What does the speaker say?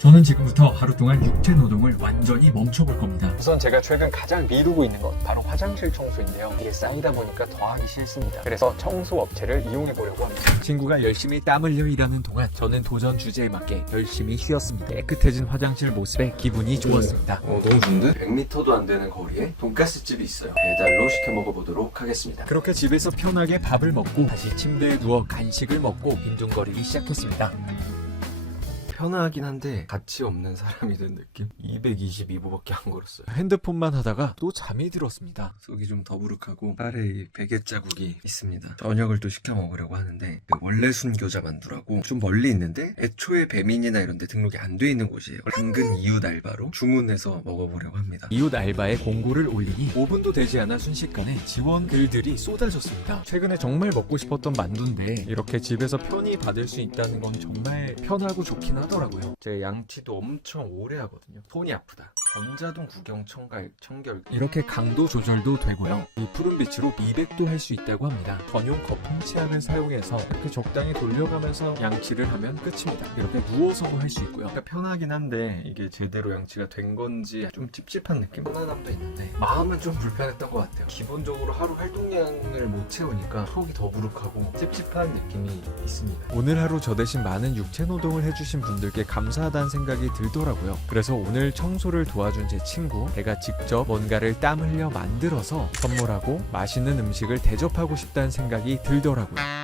저는 지금부터 하루 동안 육체 노동을 완전히 멈춰볼 겁니다. 우선 제가 최근 가장 미루고 있는 것 바로 화장실 청소인데요. 이게 쌓이다 보니까 더 하기 싫습니다. 그래서 청소 업체를 이용해 보려고 합니다. 친구가 열심히 땀 흘려 일하는 동안 저는 도전 주제에 맞게 열심히 쉬었습니다. 깨끗해진 화장실 모습에 기분이 좋았습니다. 어 너무 좋은데? 100m도 안 되는 거리에 돈가스 집이 있어요. 배달로 시켜 먹어보도록 하겠습니다. 그렇게 집에서 편하게 밥을 먹고 다시 침대에 누워 간식을 먹고 빈둥거리기 시작했습니다. 편하긴 한데 가치 없는 사람이 된 느낌? 222보밖에 안 걸었어요. 핸드폰만 하다가 또 잠이 들었습니다. 속이 좀 더부룩하고 이 베개 자국이 있습니다. 저녁을 또 시켜 먹으려고 하는데 그 원래 순교자 만두라고 좀 멀리 있는데 애초에 배민이나 이런 데 등록이 안 돼 있는 곳이에요. 당근 이웃 알바로 주문해서 먹어보려고 합니다. 이웃 알바에 공고를 올리니 5분도 되지 않아 순식간에 지원 글들이 쏟아졌습니다. 최근에 정말 먹고 싶었던 만두인데 이렇게 집에서 편히 받을 수 있다는 건 정말 편하고 좋긴 하 더라고요. 제가 양치도 엄청 오래 하거든요. 손이 아프다. 전자동 구경 청갈 청결 이렇게 강도 조절도 되고요. 이 푸른 빛으로 미백도 할 수 있다고 합니다. 전용 거품 치약을 사용해서 이렇게 적당히 돌려가면서 양치를 하면 끝입니다. 이렇게 누워서도 할 수 있고요. 그러니까 편하긴 한데 이게 제대로 양치가 된 건지 좀 찝찝한 느낌? 편안함도 있는데 마음은 좀 불편했던 것 같아요. 기본적으로 하루 활동량 을 못 채우니까 속이 더부룩하고 찝찝한 느낌이 있습니다. 오늘 하루 저 대신 많은 육체 노동을 해주신 분들께 감사하다는 생각이 들더라고요. 그래서 오늘 청소를 도와준 제 친구, 제가 직접 뭔가를 땀 흘려 만들어서 선물하고 맛있는 음식을 대접하고 싶다는 생각이 들더라고요.